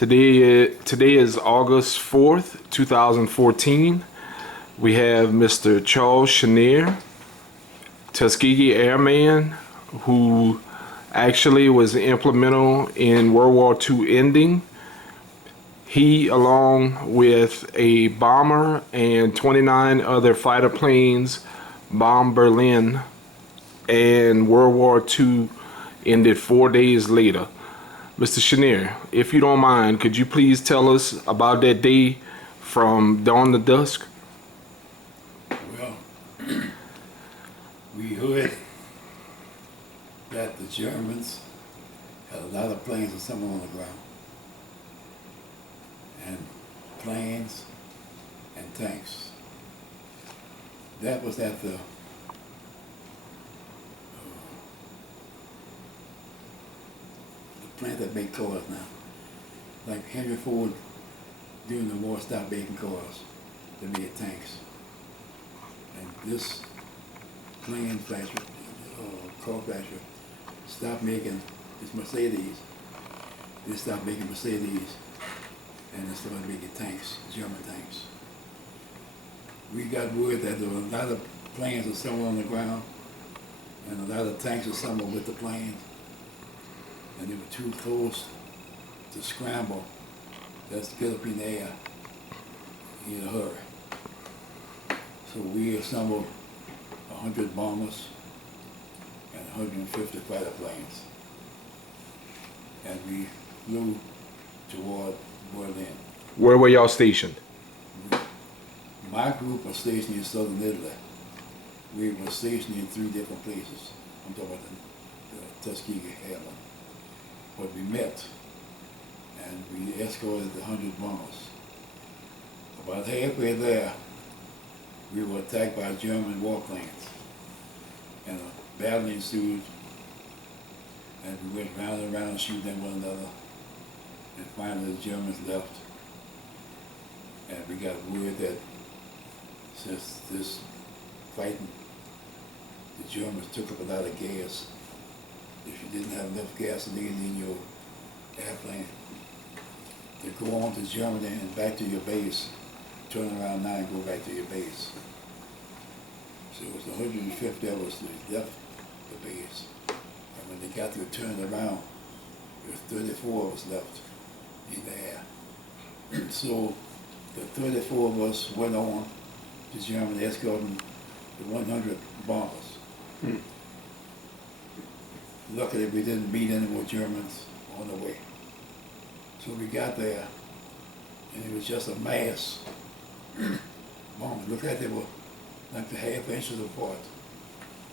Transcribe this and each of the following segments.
Today is August 4th, 2014. We have Mr. Charles Chenier, Tuskegee Airman, who actually was instrumental in World War II ending. He, along with a bomber and 29 other fighter planes, bombed Berlin, and World War II ended 4 days later. Mr. Chenier, if you don't mind, could you please tell us about that day from dawn to dusk? Well, we heard that the Germans had a lot of planes and some on the ground, and planes and tanks. That was at the plant that made cars now. Like Henry Ford during the war stopped making cars. They made tanks. And this plane factory, car factory, stopped making this Mercedes. They stopped making Mercedes and they started making tanks, German tanks. We got word that there were a lot of planes assembled on the ground and a lot of tanks assembled with the planes. And they were too close to scramble. Let's get up in the air in a hurry. So we assembled 100 bombers and 150 fighter planes. And we flew toward Berlin. Where were y'all stationed? My group was stationed in southern Italy. We were stationed in 3 different places. I'm talking about the Tuskegee Airman. But we met and we escorted the 100 bombers. About halfway there, we were attacked by German warplanes and a battle ensued, and we went round and round shooting at one another, and finally the Germans left, and we got word that since this fighting, the Germans took up a lot of gas. If you didn't have enough gasoline in your airplane, to go on to Germany and back to your base, turn around now and go back to your base. So it was 150 of us that left the base. And when they got to turn around, there was 34 of us left in the air. So the 34 of us went on to Germany escorting the 100 bombers. Luckily, we didn't meet any more Germans on the way. So we got there, and it was just a mass bombs. Looked like they were like the half inches apart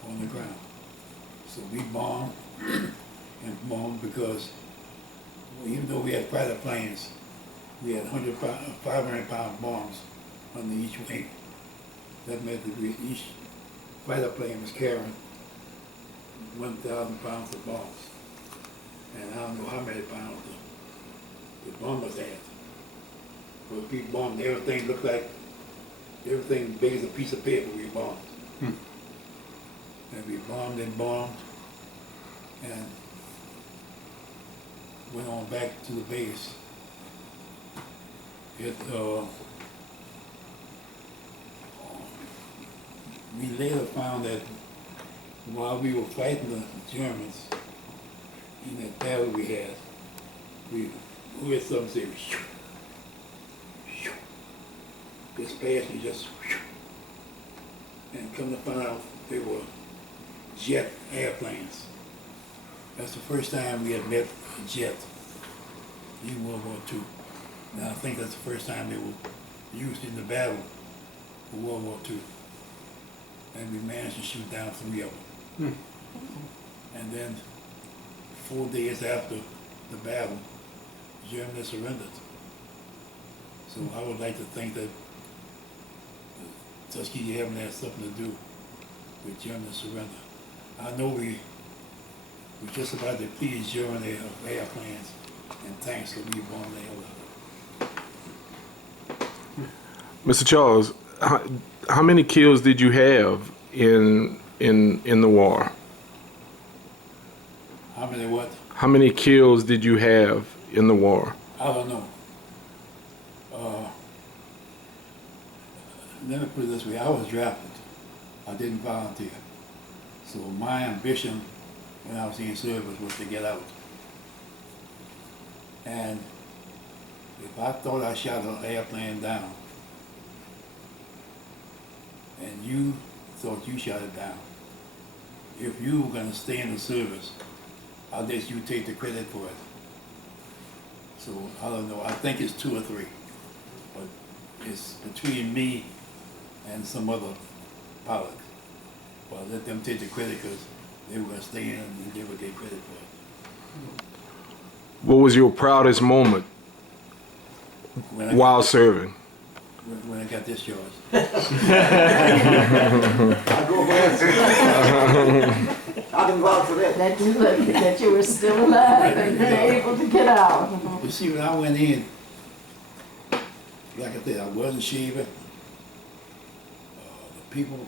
on the ground. So we bombed and bombed because even though we had fighter planes, we had 500-pound bombs under each wing. That meant that each fighter plane was carrying 1,000 pounds of bombs. And I don't know how many pounds the bombers had. But we bombed everything, looked like everything big as a piece of paper we bombed. And we bombed and bombed and went on back to the base. We later found that while we were fighting the Germans, in that battle we had, we heard something say, shoo, shoo. This past me just, shoo. And come to find out they were jet airplanes. That's the first time we had met a jet in World War II. And I think that's the first time they were used in the battle for World War II. And we managed to shoot down 3 of them. And then 4 days after the battle, Germany surrendered. So I would like to think that the Tuskegee Airman had something to do with Germany surrender. I know we were just about to please Germany of airplanes and tanks that we bombed the hell out of. Mr. Charles, how many kills did you have in the war? How many what? How many kills did you have in the war? I don't know. Uh, Let me put it this way, I was drafted. I didn't volunteer. So my ambition when I was in service was to get out. And if I thought I shot an airplane down, and you thought you shot it down, if you were gonna stay in the service, I'll let you take the credit for it. So, I don't know, I think it's 2 or 3, but it's between me and some other pilot. But I let them take the credit because they were gonna stay in and they would get credit for it. What was your proudest moment When I while serving? when I got discharged. I go ahead. I can vouch for that. That you were still alive and able to get out. You see, when I went in, like I said, I wasn't shaving. The people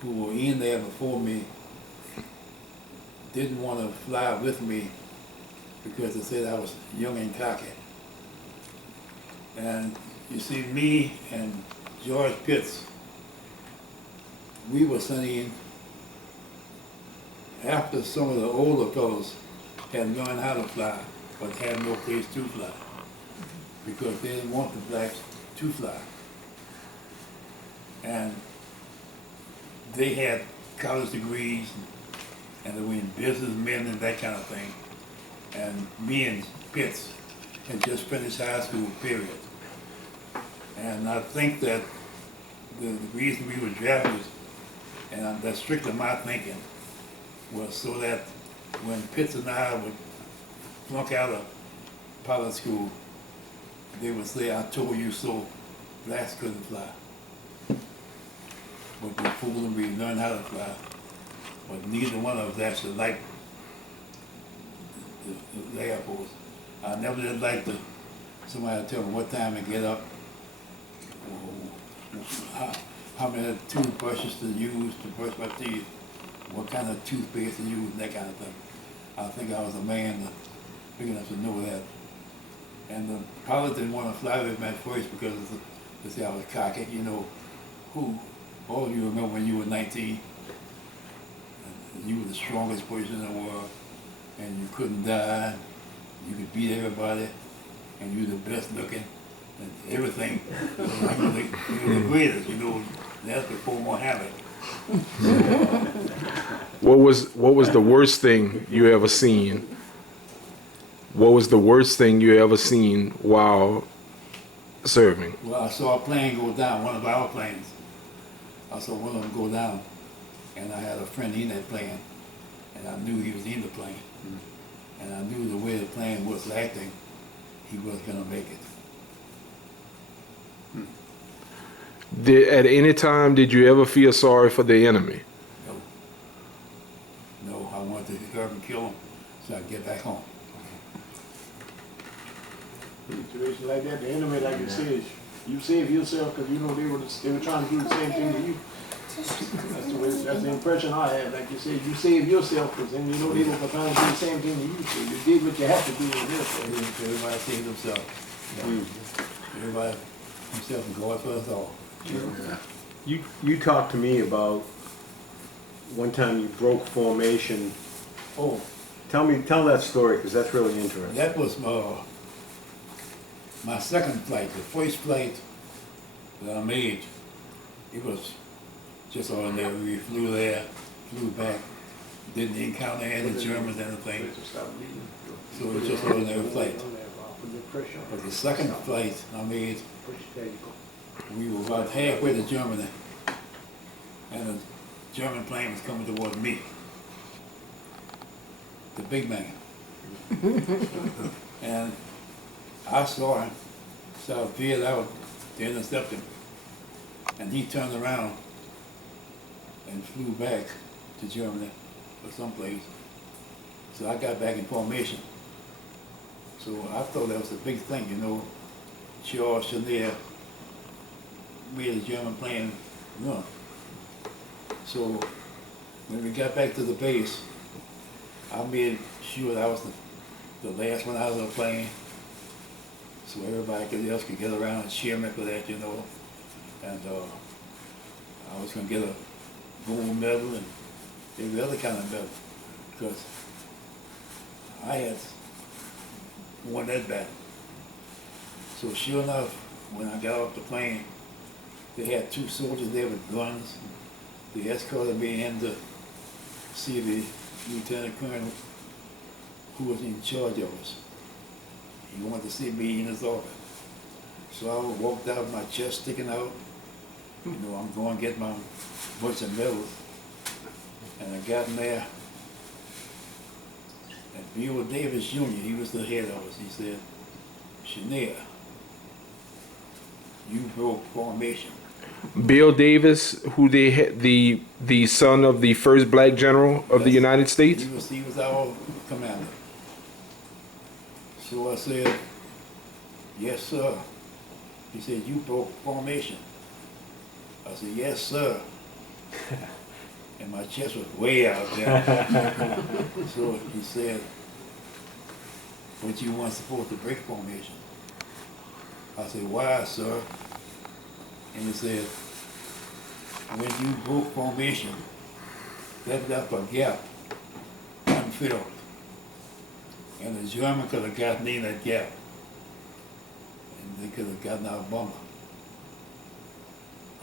who were in there before me didn't want to fly with me because they said I was young and cocky. And you see, me and George Pitts, we were sent in after some of the older fellows had learned how to fly, but had no place to fly because they didn't want the blacks to fly. And they had college degrees and they were in businessmen and that kind of thing. And me and Pitts had just finished high school, period. And I think that the reason we were drafted, and that's strictly my thinking, was so that when Pitts and I would flunk out of pilot school, they would say, "I told you so, blacks couldn't fly." But we fooled them, we learned how to fly. But neither one of us actually liked the Air Force. I never did like somebody tell me what time to get up, or how many toothbrushes to use to brush my teeth, what kind of toothpaste to use, and that kind of thing. I think I was a man big enough to know that. And the pilot didn't want to fly with me at first because they said I was cocky, you know. All of you remember when you were 19, and you were the strongest person in the world, and you couldn't die, you could beat everybody, and you were the best looking, and everything. You were the greatest, you know. That's before Mohammed. What was the worst thing you ever seen? What was the worst thing you ever seen while serving? Well, I saw a plane go down, one of our planes. I saw one of them go down, and I had a friend in that plane, and I knew he was in the plane. And I knew the way the plane was acting, he wasn't gonna make it. At any time, did you ever feel sorry for the enemy? No, I wanted to hurry and kill him so I could get back home. Situation like that, the enemy, like you said, you save yourself because you know they were trying to do the same thing to you. That's the impression I had. Like you said, you save yourself because then you know they were trying to do the same thing to you. So you did what you had to do in this. Everybody saved himself. Everybody himself and God for us all. You talked to me about one time you broke formation. Oh, Tell that story because that's really interesting. that was my second flight. The first flight that I made, it was just ordinary. We flew there, flew back, didn't encounter any Germans or anything. So it was just an ordinary flight. But the second flight I made, we were about halfway to Germany, and a German plane was coming towards me. The big man. And I saw him, so I veered out to intercept him. And he turned around and flew back to Germany or someplace. So I got back in formation. So I thought that was a big thing, you know. Charles Chenier made a German plane run. So when we got back to the base, I made sure that I was the last one out of the plane. so everybody else could get around and cheer me for that, you know. And I was gonna get a gold medal and every other kind of medal, because I had won that battle. So sure enough, when I got off the plane, they had 2 soldiers there with guns. They escorted me in to see the lieutenant colonel who was in charge of us. He wanted to see me in his office. So I walked out, my chest sticking out. You know, I'm going to get my bunch of medals. And I got in there, and Bill Davis Jr., he was the head of us. He said, "Chenier, you broke formation." Bill Davis, who they had, the son of the first black general of the Yes. United States. He was our commander. So I said, "Yes, sir." He said, "You broke formation." I said, "Yes, sir." And my chest was way out there. So he said, "But you weren't supposed to break formation." I said, "Why, sir?" And he said, "When you broke formation, that left a gap unfilled. And the German could have gotten in that gap. And they could have gotten our bomber."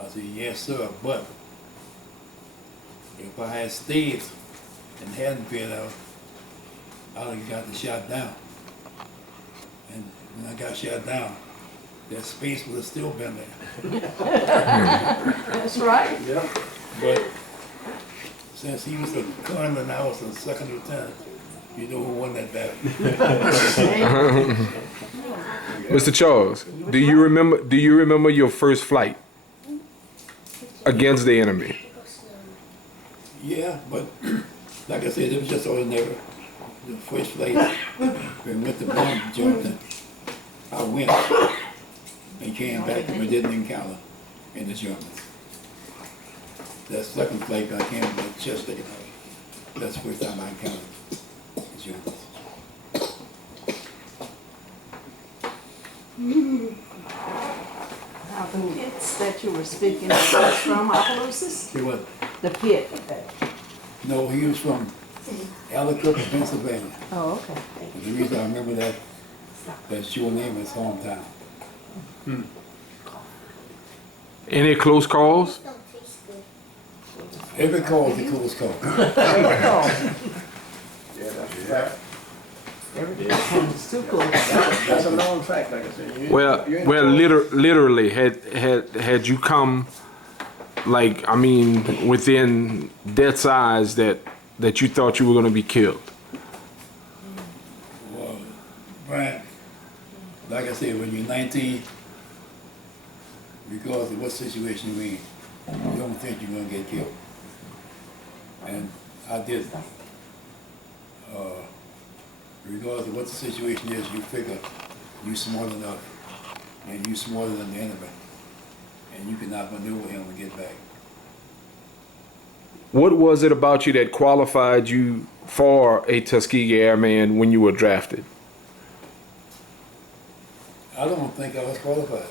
I said, "Yes, sir, but if I had stayed and hadn't filled out, I'd have got the shot down. And when I got shot down, that space would have still been there." That's right. Yeah. But since he was the colonel and I was the second lieutenant, you know who won that battle. Mr. Charles, do you remember your first flight against the enemy? Yeah, but like I said, it was just ordinary. The first flight, we went to bomb Germany. I went and came back and we didn't encounter any Germans. That second flight, I came with my chest sticking out. That's the first time I encountered the Germans. Now, the pits that you were speaking of was from Opelousas? See what? The pit. No, he was from Ellicott, Pennsylvania. Oh, okay. And the reason I remember that's your name is hometown. Any close calls? Every call is a close call. Yeah, that's a fact. It's too cool. That's a known fact, like I said. You ain't- Well, you ain't well, told- literally, had you come, like, I mean, within death's eyes that you thought you were going to be killed? Well, Brian, like I said, when you're 19, regardless of what situation you're in, you don't think you're gonna get killed. And I didn't. Regardless of what the situation is, you figure you smart enough and you smarter than the enemy, and you can outmaneuver him and get back. What was it about you that qualified you for a Tuskegee Airman when you were drafted? I don't think I was qualified.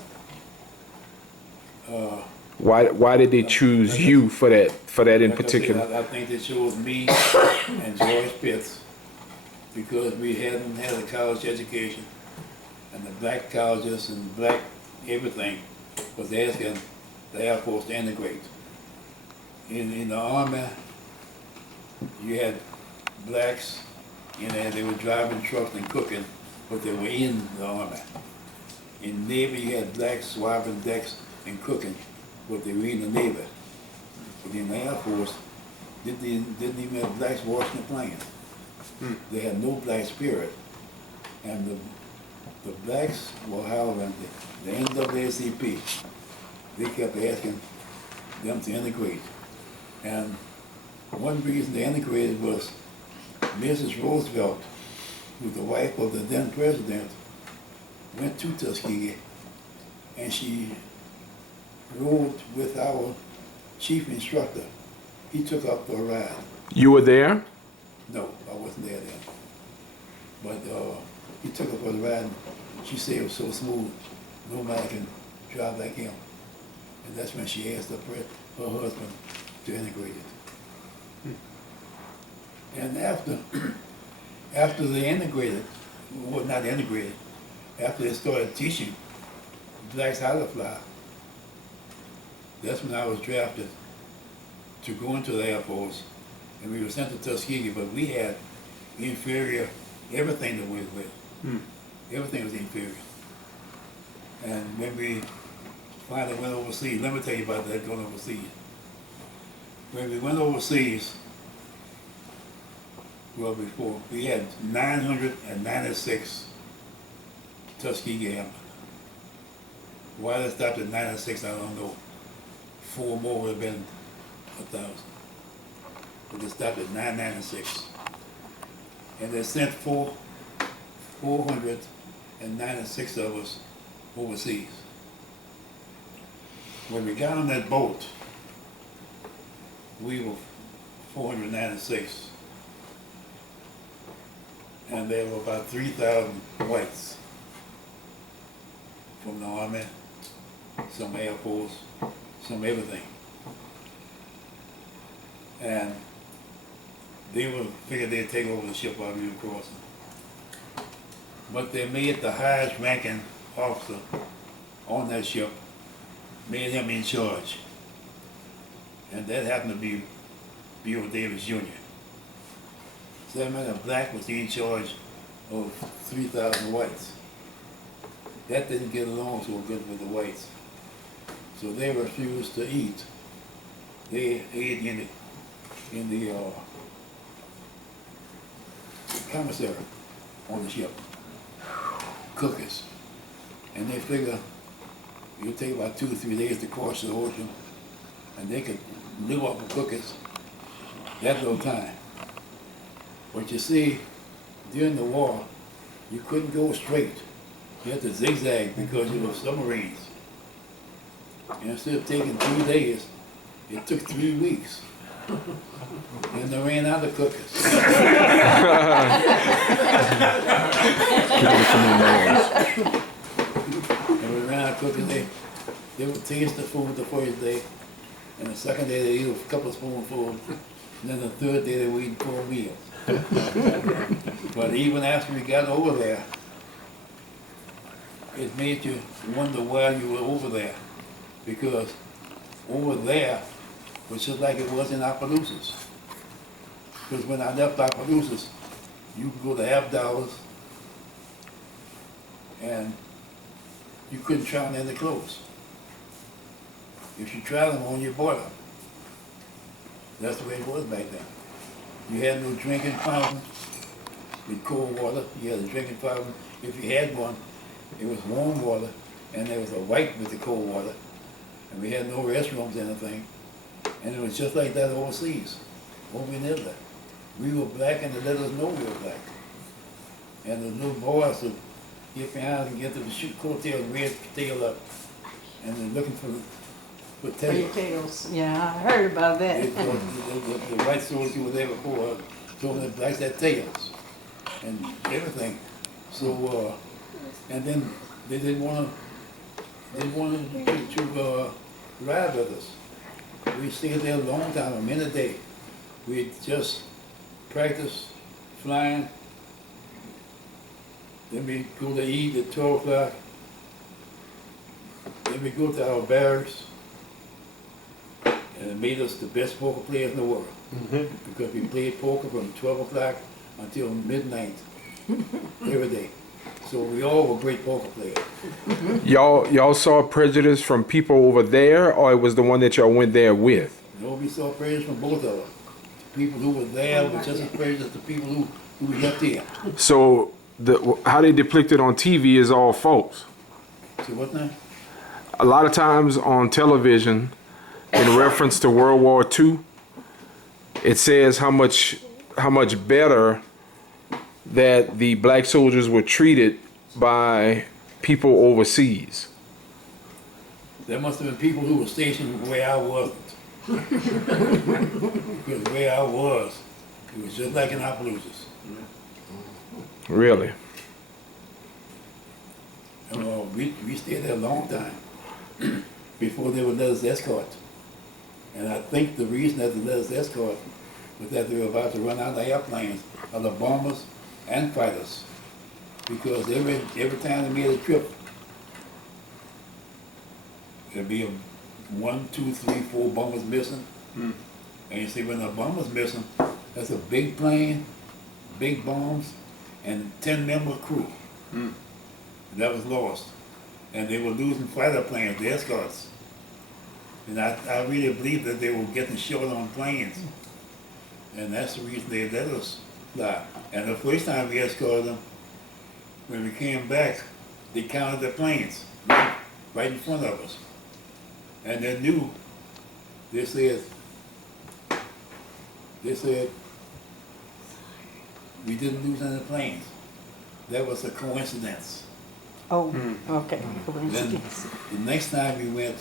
Why did they choose you for that in Like particular? I said, I think they chose me and George Pitts because we hadn't had a college education, and the black colleges and black everything was asking the Air Force to integrate. In the Army, you had blacks, they were driving trucks and cooking, but they were in the Army. In Navy, you had blacks swabbing decks and cooking, but they were in the Navy. But in the Air Force, didn't even have blacks washing the planes. They had no black spirit. And the blacks were hollering, the NAACP, they kept asking them to integrate. And one reason they integrated was Mrs. Roosevelt, who was the wife of the then president, went to Tuskegee, and she rode with our chief instructor. He took up for a ride. You were there? No, I wasn't there then. But he took up for the ride. She said it was so smooth, nobody can drive like him. And that's when she asked her husband to integrate it. And after they integrated, well, not integrated, after they started teaching blacks how to fly, that's when I was drafted to go into the Air Force. And we were sent to Tuskegee, but we had inferior everything that we were with. Everything was inferior. And when we finally went overseas, let me tell you about that going overseas. When we went overseas, well, before, we had 996 Tuskegee Airmen. Why they stopped at 96, I don't know. 4 more would have been 1,000. But they stopped at 996. And they sent 496 of us overseas. When we got on that boat, we were 496. And there were about 3,000 whites from the Army, some Air Force, some everything. And they figured they'd take over the ship while we were crossing. But they made the highest ranking officer on that ship, made him in charge. And that happened to be Bill Davis Jr. So that meant a black was in charge of 3,000 whites. That didn't get along so good with the whites. So they refused to eat. They ate in the commissary on the ship, cookies. And they figure it would take about 2 or 3 days to cross the ocean, and they could live off of cookies that little time. But you see, during the war, you couldn't go straight. You had to zigzag because you were submarines. And instead of taking 3 days, it took 3 weeks. And they ran out of cookies. And we ran out of cookies. They would taste the food the first day, and the second day they eat a couple of spoonfuls, and then the third day they would eat 4 meals. But even after we got over there, it made you wonder why you were over there, because over there was just like it was in Appaloosas. Because when I left Appaloosas, you could go to $half and you couldn't try on any clothes. If you tried them on, you bought them. That's the way it was back then. You had no drinking fountain with cold water. You had a drinking fountain. If you had one, it was warm water, and there was a white with the cold water. And we had no restrooms or anything. And it was just like that overseas, over in Italy. We were black, and they let us know we were black. And the little boys would get behind and get them to shoot coattails, red tail up, and they're looking for tails. Tails. Yeah, I heard about that. The white soldiers who were there before told them that blacks had tails and everything. So, and then they didn't want to ride with us. We stayed there a long time, a minute a day. We just practiced flying. Then we go to eat at 12 o'clock. Then we go to our barracks. And it made us the best poker players in the world. Because we played poker from 12 o'clock until midnight every day. So we all were great poker players. Y'all saw prejudice from people over there, or it was the one that y'all went there with? No, we saw prejudice from both of us. The people who were there were just as prejudiced as the people who were left here. So how they depict it on TV is all false. See what now? A lot of times on television, in reference to World War II, it says how much better that the black soldiers were treated by people overseas. There must have been people who were stationed where I wasn't. Because where I was, it was just like in Appaloosas. Really? We stayed there a long time before they would let us escort. And I think the reason that they let us escort was that they were about to run out of airplanes, of the bombers and fighters. Because every time they made a trip, there'd be 1, 2, 3, 4 bombers missing. Hmm. And you see, when a bomber's missing, that's a big plane, big bombs, and 10-member crew. Hmm. That was lost. And they were losing fighter planes, the escorts. And I really believe that they were getting short on planes. And that's the reason they let us fly. And the first time we escorted them, when we came back, they counted the planes right in front of us. And they knew, they said, we didn't lose any planes. That was a coincidence. Oh, okay. Then the next time we went,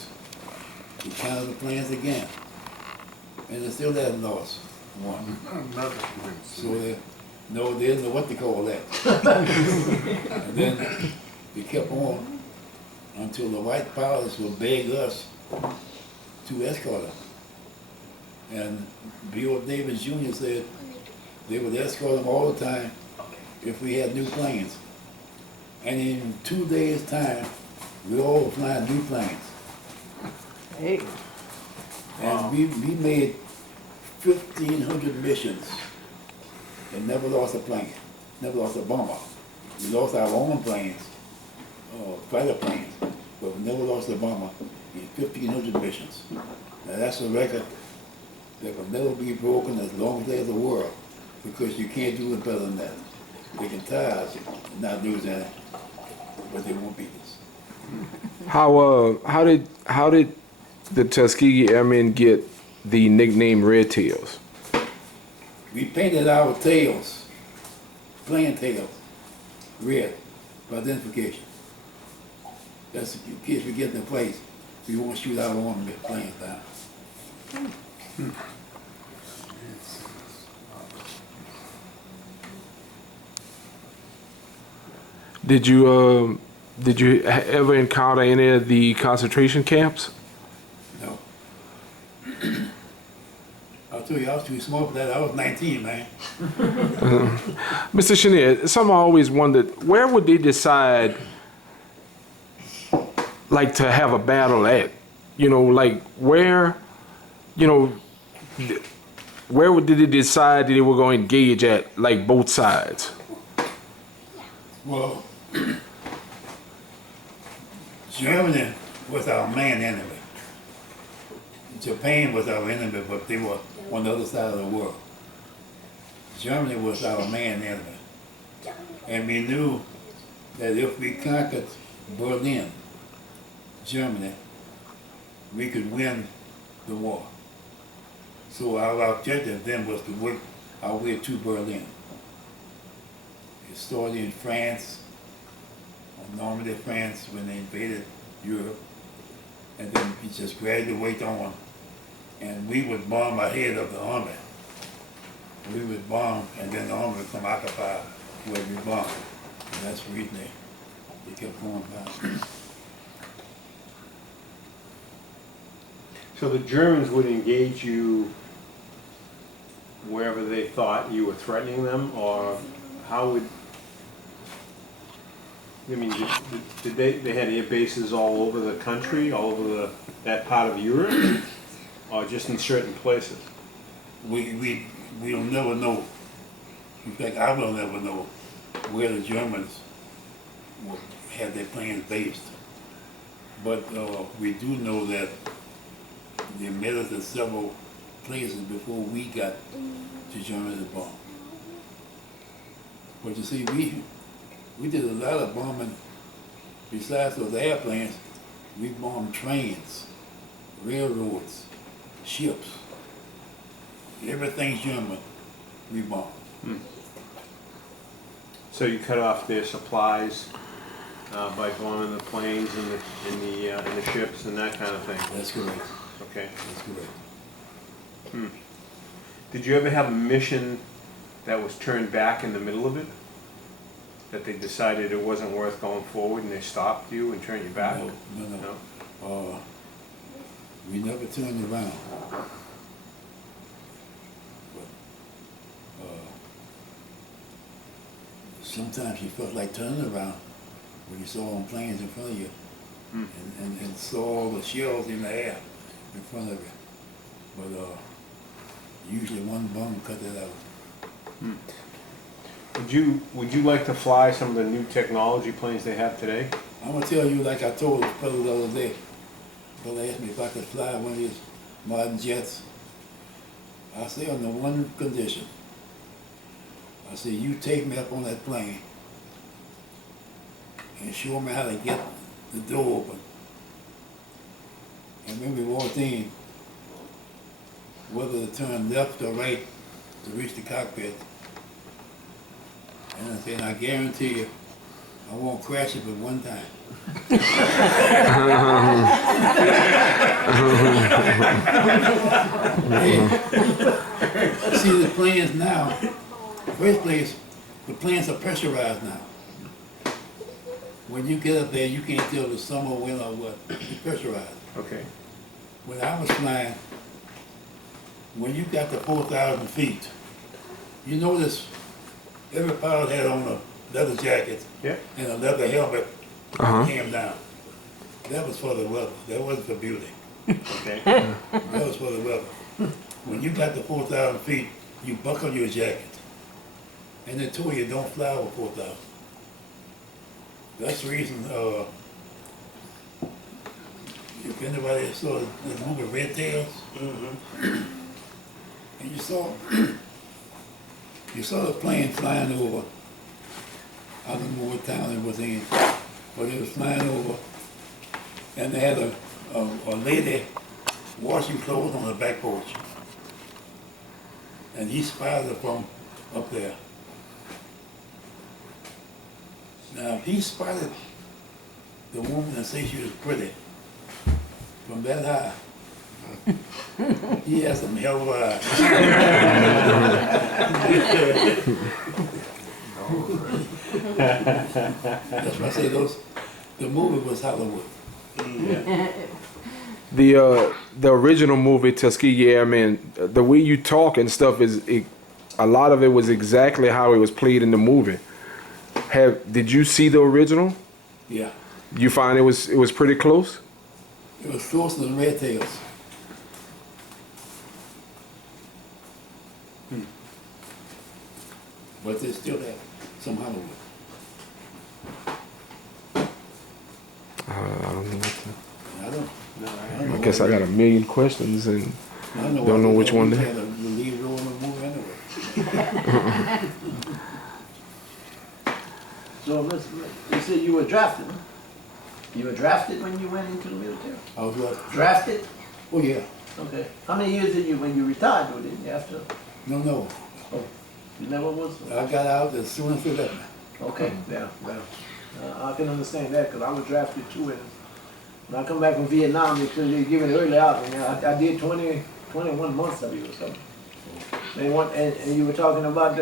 we counted the planes again. And they still hadn't lost one. So they didn't know what to call that. And then we kept on until the white pilots would beg us to escort them. And B.O. Davis Jr. said they would escort them all the time if we had new planes. And in 2 days' time, we all were flying new planes. Hey, And we made 1,500 missions and never lost a plane, never lost a bomber. We lost our own planes, fighter planes, but we never lost a bomber in 1,500 missions. Now that's a record that will never be broken as long as there's a world, because you can't do it better than that. They can tie us and not lose any, but they won't beat us. How did the Tuskegee Airmen get the nickname Red Tails? We painted our tails, plane tails, red, by identification. That's in case we get in a place, we won't shoot our own planes down. Did you ever encounter any of the concentration camps? No. I'll tell you, I was too small for that. I was 19, man. Mr. Chenier, some always wondered, where would they decide, like, to have a battle at? You know, like, where, you know, did they decide that they were going to engage at, like, both sides? Well, Germany was our main enemy. Japan was our enemy, but they were on the other side of the world. Germany was our main enemy. And we knew that if we conquered Berlin, Germany, we could win the war. So our objective then was to work our way to Berlin. It started in France, Normandy, France, when they invaded Europe, and then we just gradually went on, and we would bomb ahead of the army. We would bomb, and then the army would come occupy where we bombed. And that's the reason they kept going back. So the Germans would engage you wherever they thought you were threatening them, or how would, I mean, did they had air bases all over the country, all over that part of Europe, or just in certain places? We'll never know. In fact, I will never know where the Germans would have their planes based. But we do know that they met us at several places before we got to Germany to bomb. But you see, we did a lot of bombing. Besides those airplanes, we bombed trains, railroads, ships. Everything's German, we bombed. So you cut off their supplies by bombing the planes and the ships and that kind of thing? That's correct. Okay. That's correct. Did you ever have a mission that was turned back in the middle of it? that they decided it wasn't worth going forward and they stopped you and turned you back? No. We never turned around. But, sometimes you felt like turning around when you saw them planes in front of you and saw all the shells in the air in front of you. But usually one bomb cut it out. Would you like to fly some of the new technology planes they have today? I'm gonna tell you like I told the fellow the other day. The fellow asked me if I could fly one of these modern jets. I say on the one condition. I say you take me up on that plane and show me how to get the door open. And when we walked in, whether to turn left or right to reach the cockpit. And I said, I guarantee you, I won't crash it but one time. See the planes now, first place, the planes are pressurized now. When you get up there, you can't tell if it's summer, winter, or what. It's pressurized. Okay. When I was flying, when you got to 4,000 feet, you notice every pilot had on a leather jacket and a leather helmet came down. That was for the weather. That wasn't for beauty. Okay. That was for the weather. When you got to 4,000 feet, you buckle your jacket. And they told you don't fly over 4,000. That's the reason, if anybody saw the movie Red Tails, and you saw the plane flying over, I don't know what town it was in, but it was flying over, and they had a lady washing clothes on the back porch. And he spotted her from up there. Now, if he spotted the woman and say she was pretty from that high, he has some hell of a That's why I say the movie was Hollywood. The original movie Tuskegee Airman, the way you talk and stuff a lot of it was exactly how it was played in the movie. Did you see the original? Yeah. You find it was pretty close? It was closer than Red Tails. But they still have some Hollywood. I don't know. I don't. I guess I got a million questions and don't know which one. They had a lead role in the movie anyway. So, you said you were drafted, huh? You were drafted when you went into the military? I was what? Drafted? Oh yeah. Okay. How many years did you, when you retired, though, didn't you, after? No. Oh, you never was? I got out as soon as they let me. Okay, yeah. I can understand that, because I was drafted too, and when I come back from Vietnam, because they give it early out, and I did 21 months of it or something. And you were talking about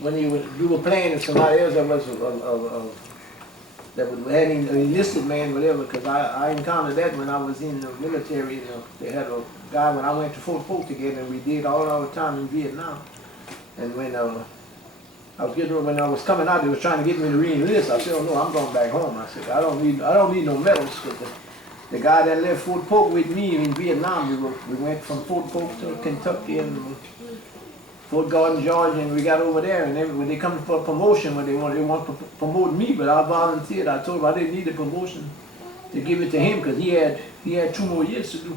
when you were playing with somebody else that was that had an enlisted man, whatever, because I encountered that when I was in the military. They had a guy when I went to Fort Polk together, and we did all our time in Vietnam. And when when I was coming out, they was trying to get me to re-enlist. I said, "Oh no, I'm going back home." I said, "I don't need no medals." Because the guy that left Fort Polk with me in Vietnam, we went from Fort Polk to Kentucky and Fort Gordon, Georgia, and we got over there. And then when they come for promotion, when they want to promote me, but I volunteered. I told them I didn't need a promotion to give it to him because he had 2 more years to do.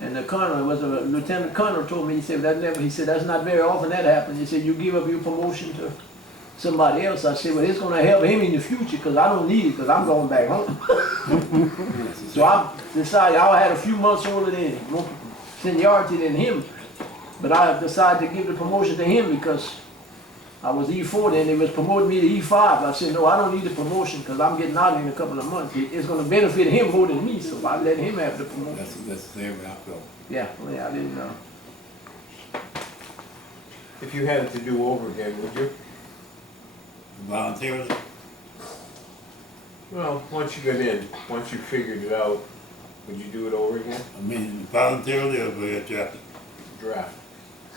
And the colonel, was a lieutenant colonel, told me, he said that's not very often that happens. He said, you give up your promotion to somebody else. I said, well, it's going to help him in the future because I don't need it because I'm going back home. So I decided I had a few months older than more seniority than him, but I decided to give the promotion to him because I was E4 then. They was promoting me to E5. I said, no, I don't need the promotion because I'm getting out in a couple of months. It's going to benefit him more than me, so I let him have the promotion. That's the way I felt. Yeah, I didn't know. If you had it to do over again, would you? Voluntarily, Well, once you got in, once you figured it out, would you do it over again? I mean, voluntarily or if I got drafted. Draft.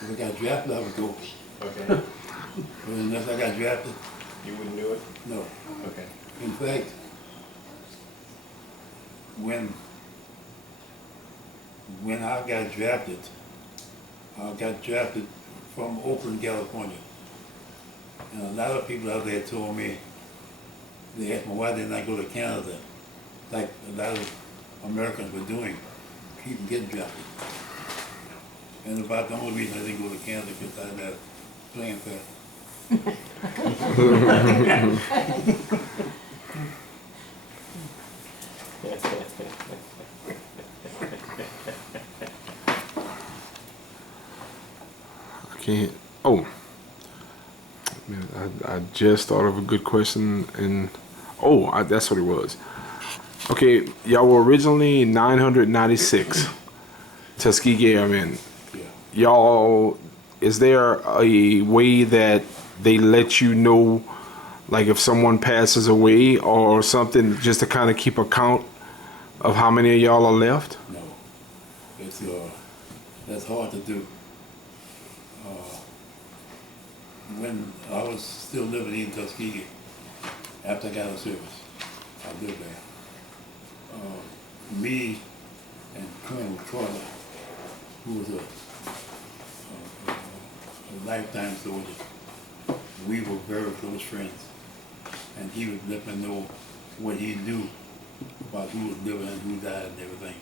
If I got drafted, I would go. Okay. But unless I got drafted, You wouldn't do it? no. Okay. In fact, when I got drafted from Oakland, California. And a lot of people out there told me, they asked me why didn't I go to Canada, like a lot of Americans were doing, keep getting drafted. And about the only reason I didn't go to Canada because I had playing fair. Okay. Oh, man, I just thought of a good question, and that's what it was. Okay, y'all were originally 996 Tuskegee Airmen. Yeah. Y'all, is there a way that they let you know, like if someone passes away or something, just to kind of keep a count of how many of y'all are left? No, it's that's hard to do. When I was still living in Tuskegee, after I got out of service, I lived there. Me and Colonel Trotter, who was a lifetime soldier, we were very close friends, and he would let me know what he knew about who was living and who died and everything.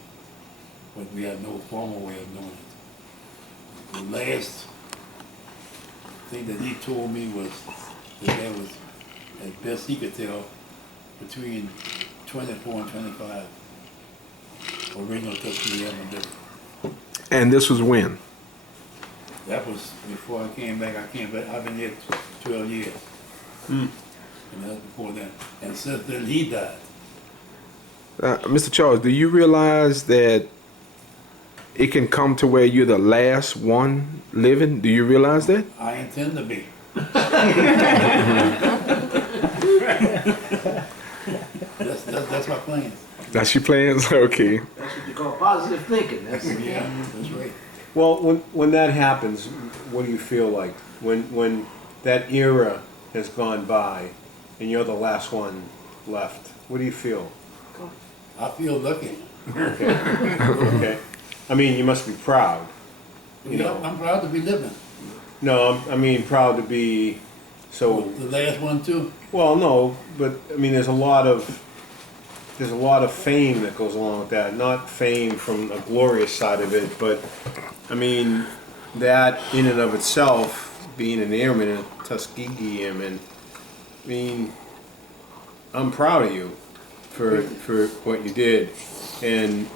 But we had no formal way of knowing it. The last thing that he told me was that there was, as best he could tell, between 24 and 25 original Tuskegee Airmen living. And this was when? That was before I came back. I've been here 12 years. And that was before then. And since then he died. Mr. Charles, do you realize that it can come to where you're the last one living? Do you realize that? I intend to be. That's my plan. That's your plans? Okay. That's what you call positive thinking. That's Yeah, that's right. Well, when that happens, what do you feel like? When that era has gone by and you're the last one left, what do you feel? I feel lucky. Okay. Okay. I mean, you must be proud. You Yeah, know. I'm proud to be living. No, I mean proud to be. So The last one too. well, no, but I mean, there's a lot of fame that goes along with that. Not fame from a glorious side of it, but I mean that in and of itself, being an airman, a Tuskegee Airman. I mean, I'm proud of you for what you did, and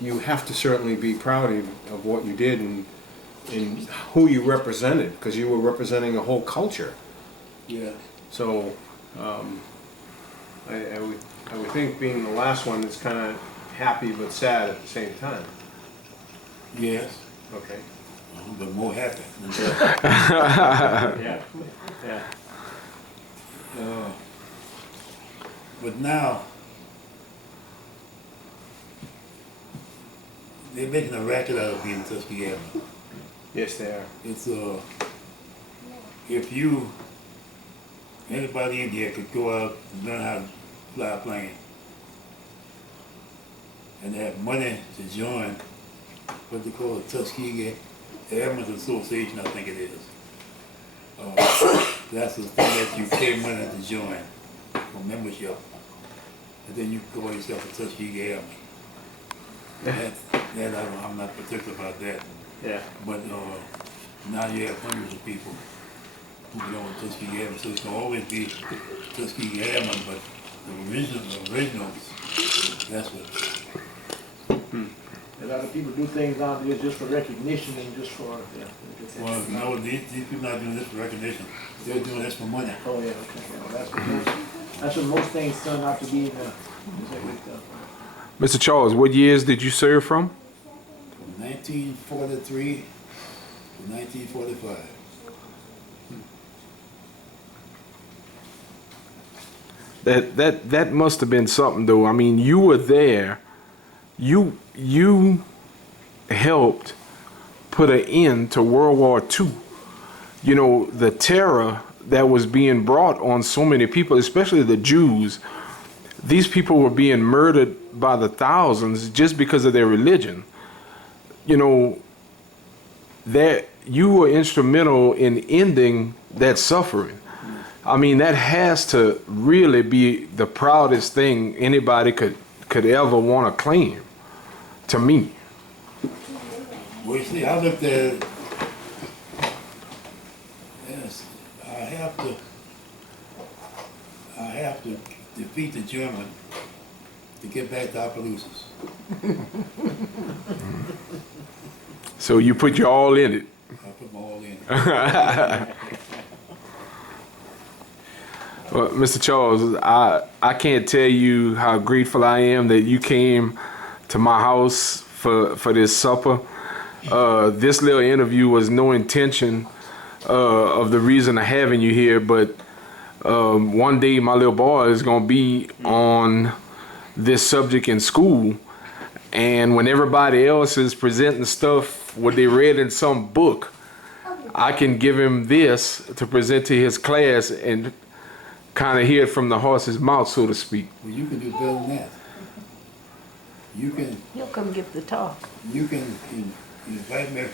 you have to certainly be proud of what you did and who you represented, because you were representing a whole culture. Yeah. So, I would think being the last one is kind of happy but sad at the same time. Yes. Okay. But more happy. Yeah. Yeah. But now, they're making a racket out of being Tuskegee Airman. Yes, they are. It's if anybody in here could go out and learn how to fly a plane and have money to join what they call the Tuskegee Airmen Association, I think it is. That's the thing that you pay money to join for membership, and then you call yourself a Tuskegee Airman. I'm not particular about that. Yeah. But now you have hundreds of people who belong to Tuskegee Airmen, so it's going to always be Tuskegee Airmen, but the originals, that's what. a lot of people do things out there just for recognition and just for Well, no, these people not doing this for recognition. They're doing this for money. Oh yeah, okay. Well, that's what most things turn out to be. Mr. Charles, what years did you serve from? From 1943 to 1945. That must have been something, though. I mean, you were there. You helped put an end to World War II. You know, the terror that was being brought on so many people, especially the Jews. These people were being murdered by the thousands just because of their religion. You know, that you were instrumental in ending that suffering. I mean, that has to really be the proudest thing anybody could ever want to claim, to me. Well, you see, I looked at it, yes, I have to defeat the German to get back to Appaloosas. So you put your all in it. I put my all in. Well, Mr. Charles, I can't tell you how grateful I am that you came to my house for this supper. This little interview was no intention of the reason of having you here, but one day my little boy is going to be on this subject in school, and when everybody else is presenting stuff what they read in some book, I can give him this to present to his class and kind of hear it from the horse's mouth, so to speak. Well, you can do better than that. You can He'll come give the talk. invite me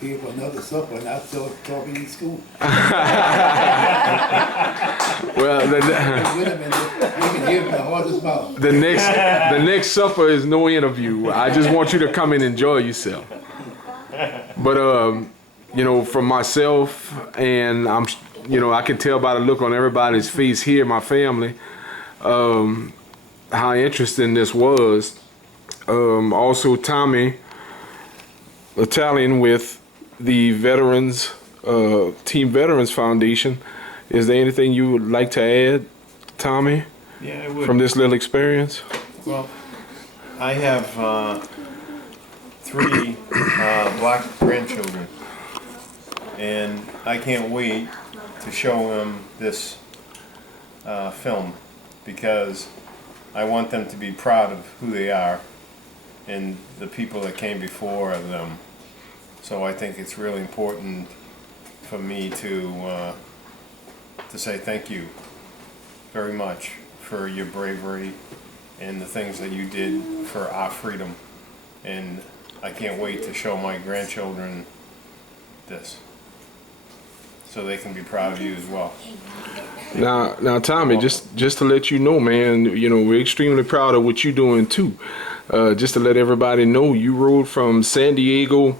here for another supper and I'll start talking in school. Well, Wait a minute, you can hear from the horse's mouth. the next supper is no interview. I just want you to come and enjoy yourself. But you know, from myself, and I can tell by the look on everybody's face here, my family, how interesting this was. Also, Tommy, Italian with the Veterans, Team Veterans Foundation. Is there anything you would like to add, Tommy, Yeah, I would. from this little experience? Well, I have 3 black grandchildren, and I can't wait to show them this film, because I want them to be proud of who they are and the people that came before them. So I think it's really important for me to say thank you very much for your bravery and the things that you did for our freedom. And I can't wait to show my grandchildren this, so they can be proud of you as well. Now, Tommy, just to let you know, man, we're extremely proud of what you're doing too. Just to let everybody know, you rode from San Diego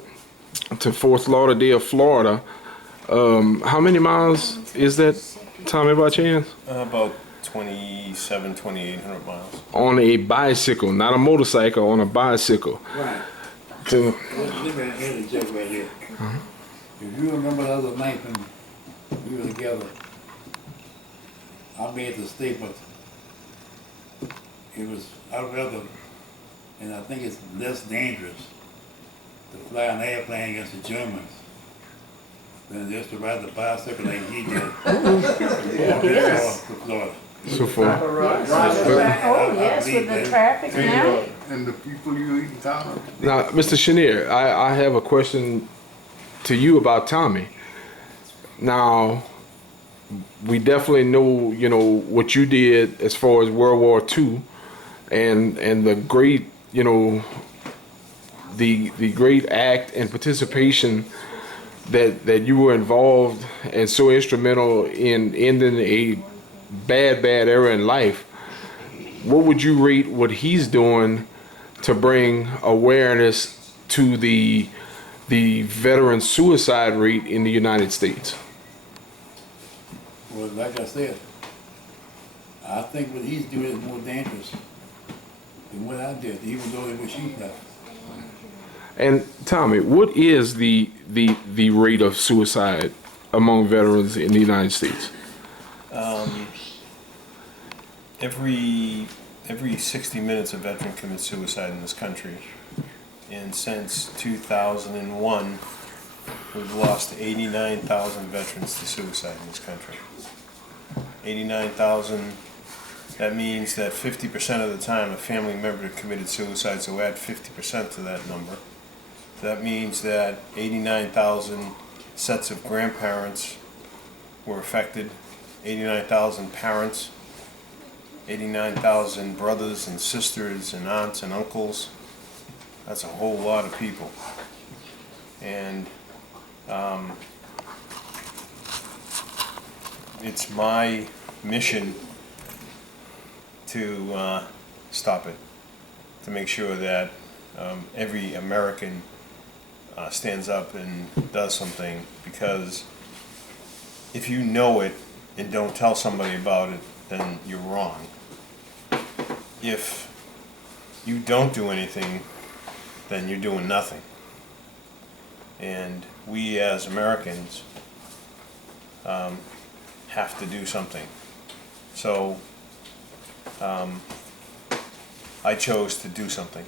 to Fort Lauderdale, Florida. How many miles is that, Tommy, by chance? About 2,800 miles. On a bicycle, not a motorcycle, on a bicycle. Right. To, Let me interject right here. If you remember the other night when we were together, I made the statement, I'd rather, and I think it's less dangerous to fly an airplane against the Germans than just to ride the bicycle like he did. Yes. To Florida. so far. Oh, yes, with the traffic now. And the people you eat town. Now, Mr. Chenier, I have a question to you about Tommy. Now, we definitely know, what you did as far as World War II and the great, the great act and participation that you were involved and so instrumental in ending a bad era in life. What would you rate what he's doing to bring awareness to the veteran suicide rate in the United States? Well, like I said, I think what he's doing is more dangerous than what I did, even though it was sheep now. And Tommy, what is the rate of suicide among veterans in the United States? Every 60 minutes a veteran commits suicide in this country. And since 2001, we've lost 89,000 veterans to suicide in this country. 89,000 that means that 50% of the time a family member committed suicide, so add 50% to that number. That means that 89,000 sets of grandparents were affected, 89,000 parents, 89,000 brothers and sisters and aunts and uncles. That's a whole lot of people. And it's my mission to stop it, to make sure that every American stands up and does something, because if you know it and don't tell somebody about it, then you're wrong. If you don't do anything, then you're doing nothing. And we as Americans have to do something. So I chose to do something.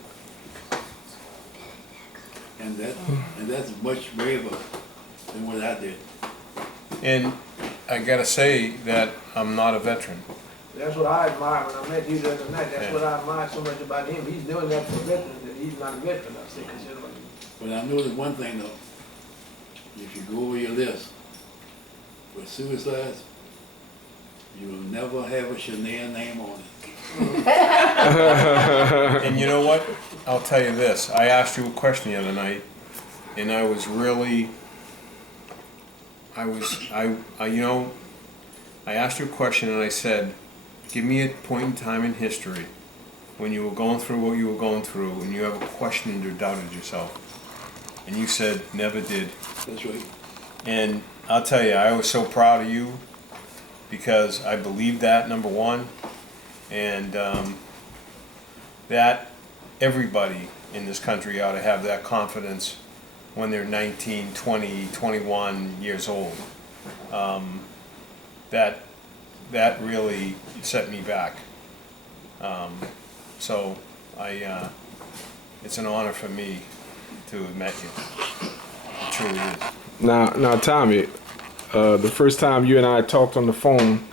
And that's much braver than what I did. And I gotta say that I'm not a veteran. That's what I admire when I met you the other night. That's Yeah. what I admire so much about him. He's doing that for veterans, that he's not a veteran, I say, considering. But I know that one thing though, if you go over your list for suicides, you will never have a Shania name on it. And you know what? I'll tell you this. I asked you a question the other night, and I was really, I asked you a question and I said, give me a point in time in history when you were going through what you were going through and you ever questioned or doubted yourself. And you said, never did. That's right. And I'll tell you, I was so proud of you because I believed that, number one, and that everybody in this country ought to have that confidence when they're 19, 20, 21 years old. That really set me back. So it's an honor for me to have met you. It truly is. Now, Tommy, the first time you and I talked on the phone,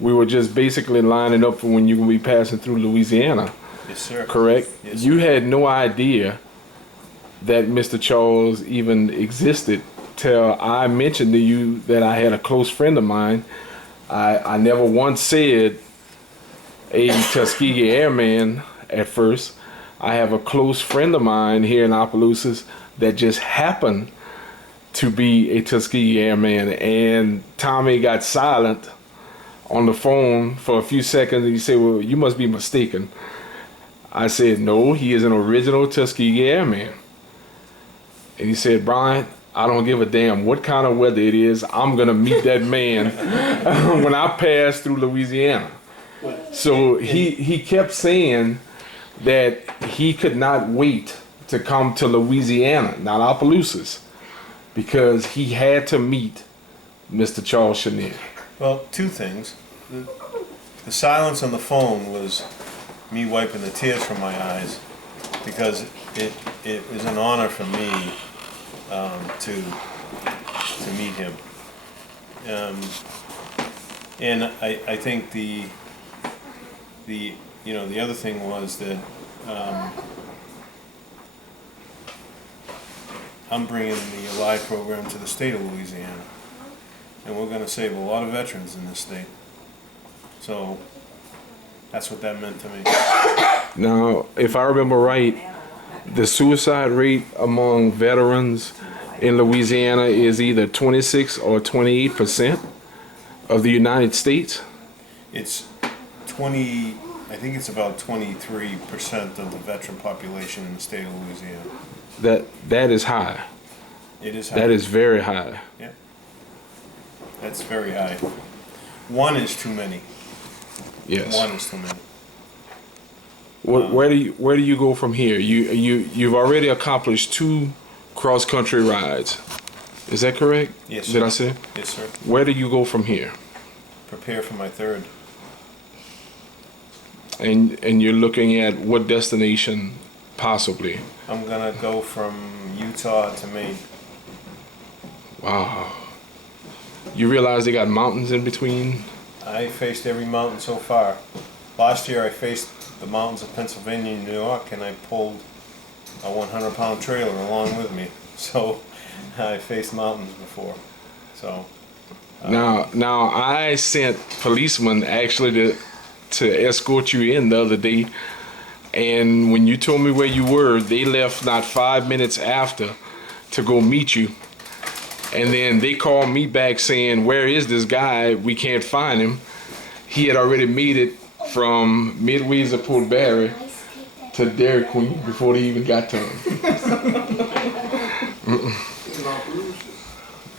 we were just basically lining up for when you're gonna be passing through Louisiana. Yes, sir. Correct? Yes, You sir. had no idea that Mr. Charles even existed till I mentioned to you that I had a close friend of mine. I never once said a Tuskegee Airman at first. I have a close friend of mine here in Opelousas that just happened to be a Tuskegee Airman, and Tommy got silent on the phone for a few seconds and he said, well, you must be mistaken. I said, no, he is an original Tuskegee Airman. And he said, Brian, I don't give a damn what kind of weather it is. I'm going to meet that man when I pass through Louisiana. So he kept saying that he could not wait to come to Louisiana, not Opelousas, because he had to meet Mr. Charles Chenier. Well, two things. The silence on the phone was me wiping the tears from my eyes because it was an honor for me to meet him. And I think the other thing was that I'm bringing the Alive program to the state of Louisiana, and we're going to save a lot of veterans in this state. So that's what that meant to me. Now, if I remember right, the suicide rate among veterans in Louisiana is either 26 or 28% of the United States. It's 20, I think it's about 23% of the veteran population in the state of Louisiana. That is high. It is high. That is very high. Yeah. That's very high. One is too many. Yes. One is too many. Where do you go from here? You've already accomplished 2 cross country rides. Is that correct? Yes, sir. Did I say? Yes, sir. Where do you go from here? Prepare for my third. And you're looking at what destination possibly? I'm gonna go from Utah to Maine. Wow. You realize they got mountains in between? I faced every mountain so far. Last year I faced the mountains of Pennsylvania and New York, and I pulled a 100-pound trailer along with me. So I faced mountains before. So Now I sent policemen actually to escort you in the other day, and when you told me where you were, they left not 5 minutes after to go meet you, and then they called me back saying, "Where is this guy? We can't find him." He had already made it from midways of Port Barry to Dairy Queen before they even got to him.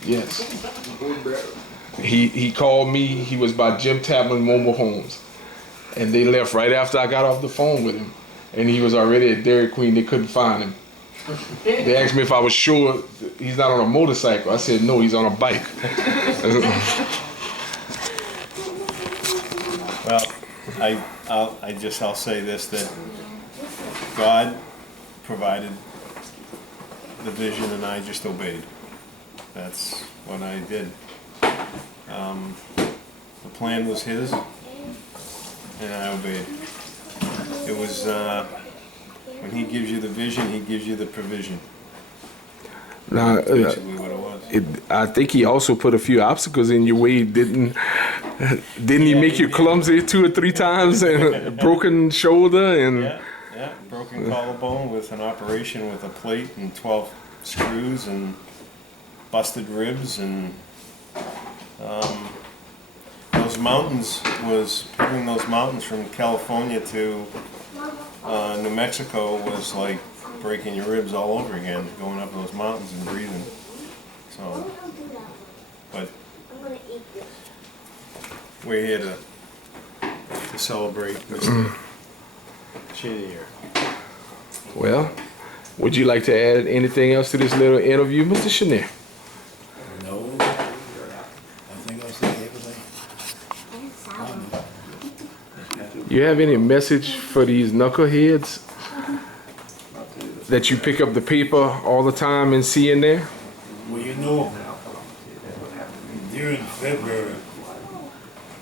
Yes. He called me. He was by Jim Tapman Mobile Homes, and they left right after I got off the phone with him, and he was already at Dairy Queen. They couldn't find him. They asked me if I was sure he's not on a motorcycle. I said no, he's on a bike. well, I'll say this, that God provided the vision and I just obeyed. That's what I did. The plan was His, and I obeyed. It was when He gives you the vision, He gives you the provision. Now, That's basically what it was. I think he also put a few obstacles in your way. Didn't he make you clumsy 2 or 3 times and a broken shoulder and? Yeah, broken collarbone with an operation with a plate and 12 screws and busted ribs, and those mountains putting those mountains from California to New Mexico was like breaking your ribs all over again, going up those mountains and breathing. So, but we're here to celebrate Mr. Chenier. Well, would you like to add anything else to this little interview, Mr. Chenier? No, I think I said everything. You have any message for these knuckleheads that you pick up the paper all the time and see in there? Well, you know, during February,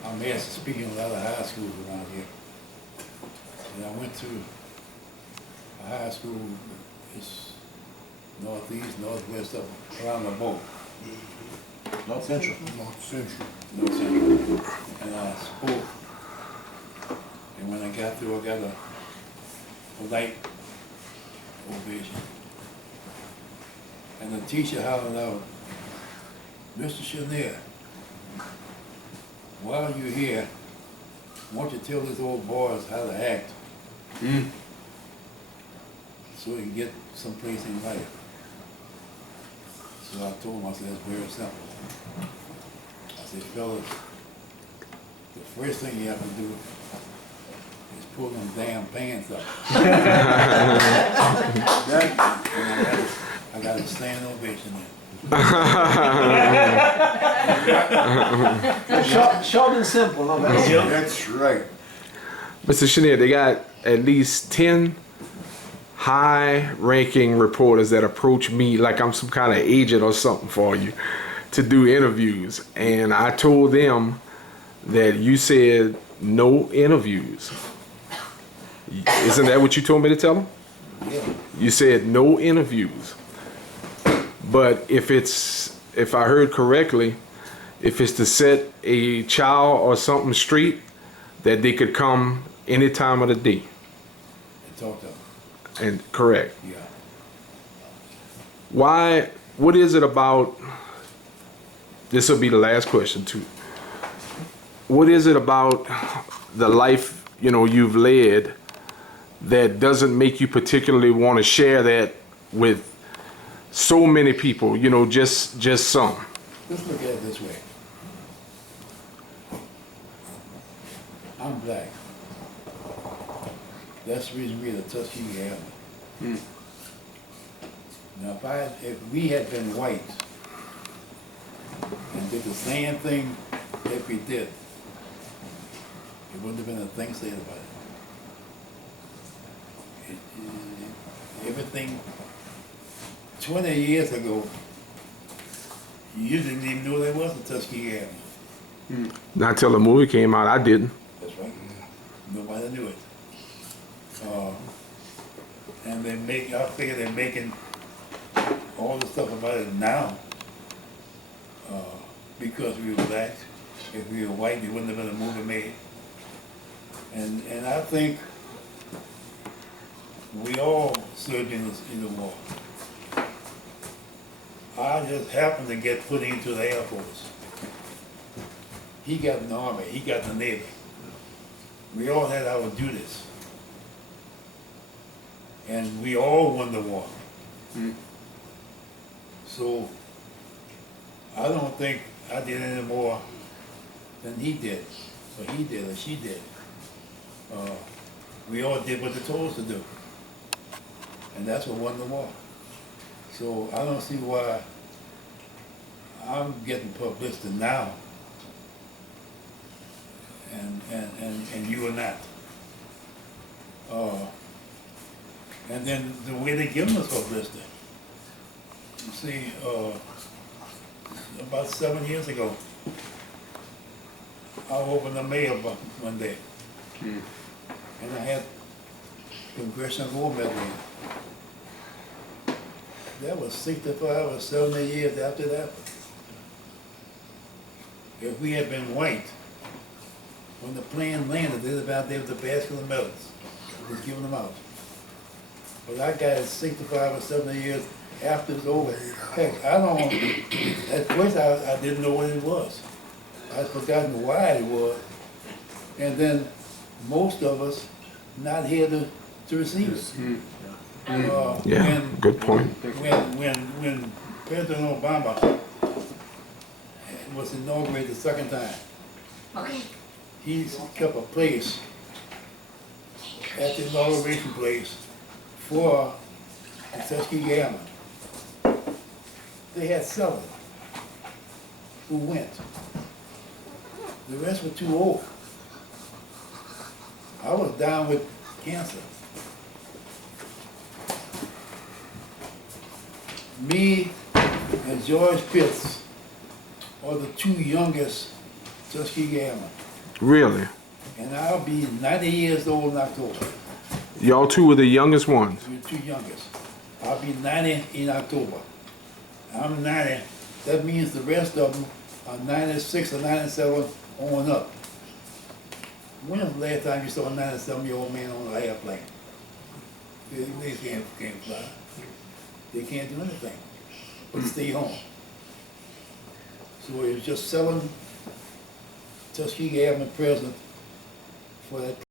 I'm asked to speak in a lot of high schools around here. And I went to a high school, it's northeast, northwest of around the boat. North Central. North Central. And I spoke. And when I got through, I got a light ovation. And the teacher hollered out, "Mr. Chenier, while you're here, won't you tell these old boys how to act so he can get someplace in life?" So I told him, I said, "It's very simple." I said, "Fellas, the first thing you have to do is pull them damn pants up." I got a standing ovation there. Short and simple, no matter. That's right. Mr. Chenier, they got at least 10 high-ranking reporters that approach me like I'm some kind of agent or something for you to do interviews. And I told them that you said no interviews. Isn't that what you told me to tell them? Yeah. You said no interviews. But if I heard correctly, if it's to set a child or something straight, that they could come any time of the day. And talk to them. And correct. Yeah. Why, what is it about, this will be the last question too. What is it about the life, you've led that doesn't make you particularly want to share that with so many people, just some? Let's look at it this way. I'm black. That's the reason we're the Tuskegee Airman. Now, if we had been white and did the same thing that we did, it wouldn't have been a thing said about it. Everything 20 years ago, you didn't even know there was a Tuskegee Airman. Not till the movie came out, I didn't. That's right. Nobody knew it. And I figure they're making all the stuff about it now, because we were black. If we were white, there wouldn't have been a movie made. And I think we all served in the war. I just happened to get put into the Air Force. He got in the Army, he got in the Navy. We all had our duties. And we all won the war. So I don't think I did any more than he did, or he did, or she did. We all did what they told us to do. And that's what won the war. So I don't see why I'm getting publicity now and you are not. And then the way they give us publicity. You see, about 7 years ago, I opened the mail one day, and I had Congressional Gold Medal in it. That was 65 or 70 years after that. If we had been white, when the plane landed, they was about there with the basket of medals. They was giving them out. But I got it 65 or 70 years after it's over. Heck, at first I didn't know what it was. I'd forgotten why it was. And then most of us not here to receive it. Yeah, good point. When President Obama was inaugurated the second time, he kept a place at the inauguration place for the Tuskegee Airman. They had 7 who went. The rest were too old. I was down with cancer. Me and George Pitts are the 2 youngest Tuskegee Airmen. Really? And I'll be 90 years old in October. Y'all two were the youngest ones. We're the 2 youngest. I'll be 90 in October. I'm 90. That means the rest of them are 96 or 97 on up. When was the last time you saw a 97-year-old man on an airplane? They can't fly. They can't do anything but stay home. So it was just selling Tuskegee Airman present for that